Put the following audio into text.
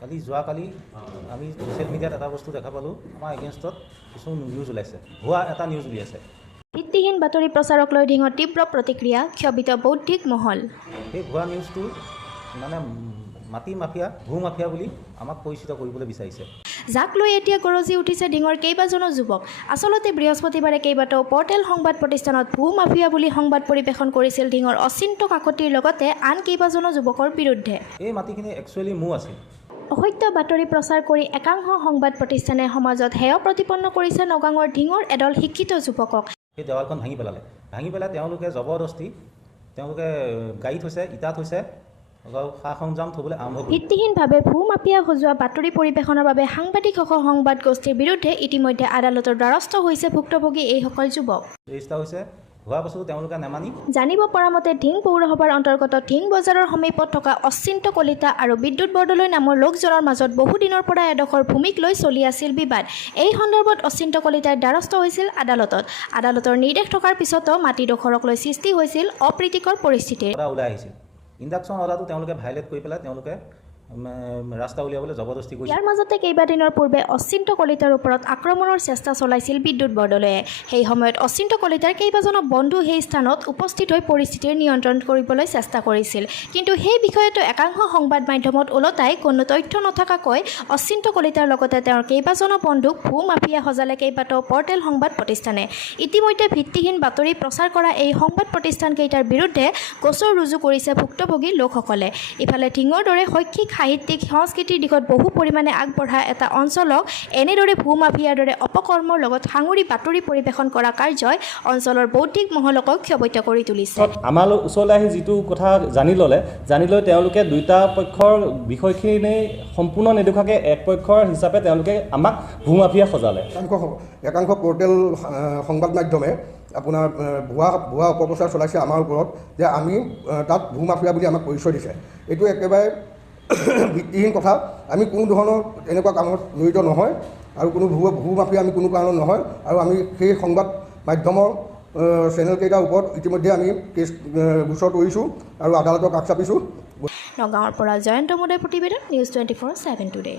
যোৱাকালি আমি ছ'চিয়েল মিডিয়াত এটা বস্তু দেখা পালোঁ, আমাৰ এগেইনষ্টত কিছু নিউজ ওলাইছে, ভুৱা এটা নিউজ উলিয়াইছে। ভিত্তিহীন বাতৰি প্ৰচাৰক লৈ ঢিঙৰ তীব্ৰ প্ৰতিক্ৰিয়া, ক্ষোভিত বৌদ্ধিক মহল। সেই ভুৱা নিউজটো মানে মাটি মাফিয়া, ভূ মাফিয়া বুলি আমাক পৰিচিত কৰিবলৈ বিচাৰিছে। যাক লৈ এতিয়া গৰজি উঠিছে ঢিঙৰ কেইবাজনো যুৱক। আচলতে বৃহস্পতিবাৰে কেইবাটাও পৰ্টেল সংবাদ প্ৰতিষ্ঠানত ভূ মাফিয়া বুলি সংবাদ পৰিৱেশন কৰিছিল ঢিঙৰ অচিন্ত কাকতিৰ লগতে আন কেইবাজনো যুৱকৰ বিৰুদ্ধে। এই মাটিখিনি একচুৱেলি মোৰ আছিল। অসত্য বাতৰি প্ৰচাৰ কৰি একাংশ সংবাদ প্ৰতিষ্ঠানে সমাজত হেয় প্ৰতিপন্ন কৰিছে নগাঁৱৰ ঢিঙৰ এদল শিক্ষিত যুৱকক। সেই দেৱালখন ভাঙি পেলালে, ভাঙি পেলাই তেওঁলোকে জবৰদস্তি গাড়ীত হৈছে, ইটাত হৈছে, সা সংযাম থবলৈ আৰম্ভ কৰিলে। ভিত্তিহীনভাৱে ভূ মাফিয়া সজোৱা বাতৰি পৰিৱেশনৰ বাবে সাংবাদিকসহ সংবাদ গোষ্ঠীৰ বিৰুদ্ধে ইতিমধ্যে আদালতৰ দ্বাৰস্থ হৈছে ভুক্তভোগী এইসকল যুৱক। ৰেজিষ্টাৰ হৈছে, হোৱা পাছতো তেওঁলোকে নামানি। জানিব পৰা মতে ঢিং পৌৰসভাৰ অন্তৰ্গত ঢিং বজাৰৰ সমীপত থকা অচিন্ত কলিতা আৰু বিদ্যুৎ বৰদলৈ নামৰ লোকজনৰ মাজত বহুদিনৰ পৰা এডোখৰ ভূমিক লৈ চলি আছিল বিবাদ। এই সন্দৰ্ভত অচিন্ত কলিতাৰ দ্বাৰস্থ হৈছিল আদালতত। আদালতৰ নিৰ্দেশ থকাৰ পিছতো মাটিডোখৰক লৈ সৃষ্টি হৈছিল অপ্ৰীতিকৰ পৰিস্থিতিৰ। ওলাই আহিছিল ইণ্ডাকশ্যন অৰ্ডাৰটো তেওঁলোকে ভাইলেট কৰি পেলাই তেওঁলোকে ৰাস্তা উলিয়াবলৈ জবৰদস্তি কৰিছিল। ইয়াৰ মাজতে কেইবাদিনৰ পূৰ্বে অচিন্ত কলিতাৰ ওপৰত আক্ৰমণৰ চেষ্টা চলাইছিল বিদ্যুৎ বৰদলৈয়ে। সেই সময়ত অচিন্ত কলিতাৰ কেইবাজনো বন্ধু সেই স্থানত উপস্থিত হৈ পৰিস্থিতিৰ নিয়ন্ত্ৰণ কৰিবলৈ চেষ্টা কৰিছিল। কিন্তু সেই বিষয়তো একাংশ সংবাদ মাধ্যমত ওলটাই কোনো তথ্য নথকাকৈ অচিন্ত কলিতাৰ লগতে তেওঁৰ কেইবাজনো বন্ধুক ভূ মাফিয়া সজালে কেইবাটাও পৰ্টেল সংবাদ প্ৰতিষ্ঠানে। ইতিমধ্যে ভিত্তিহীন বাতৰি প্ৰচাৰ কৰা এই সংবাদ প্ৰতিষ্ঠানকেইটাৰ বিৰুদ্ধে গোচৰ ৰুজু কৰিছে ভুক্তভোগী লোকসকলে। ইফালে ঢিঙৰ দৰে শৈক্ষিক সাহিত্যিক সংস্কৃতিৰ দিশত বহু পৰিমাণে আগবঢ়া এটা অঞ্চলক এনেদৰে ভূ মাফিয়াৰ দৰে অপকৰ্মৰ লগত সাঙুৰি বাতৰি পৰিৱেশন কৰা কাৰ্যই অঞ্চলৰ বৌদ্ধিক মহলকক ক্ষোভিত কৰি তুলিছে। আমাৰ ওচৰলৈ আহি যিটো কথা জানি লৈ তেওঁলোকে দুয়োটা পক্ষৰ বিষয়খিনি সম্পূৰ্ণ নেদেখাকৈ এক পক্ষৰ হিচাপে তেওঁলোকে আমাক ভূ মাফিয়া সজালে। একাংশ পৰ্টেল সংবাদ মাধ্যমে আপোনাৰ ভুৱা অপপ্ৰচাৰ চলাইছে আমাৰ ওপৰত যে আমি তাত ভূ মাফিয়া বুলি আমাক পৰিচয় দিছে। এইটো একেবাৰে ভিত্তিহীন কথা। আমি কোনো ধৰণৰ এনেকুৱা কামত জড়িত নহয় আৰু কোনো ভূ মাফিয়া আমি কোনো কাৰণত নহয়। আৰু আমি সেই সংবাদ মাধ্যমৰ চেনেলকেইটাৰ ওপৰত ইতিমধ্যে আমি গোচৰ কৰিছোঁ আৰু আদালতক কাষ চাপিছোঁ। নগাঁৱৰ পৰা জয়ন্ত মোদীৰ প্ৰতিবেদন, নিউজ 24/7 টুডে।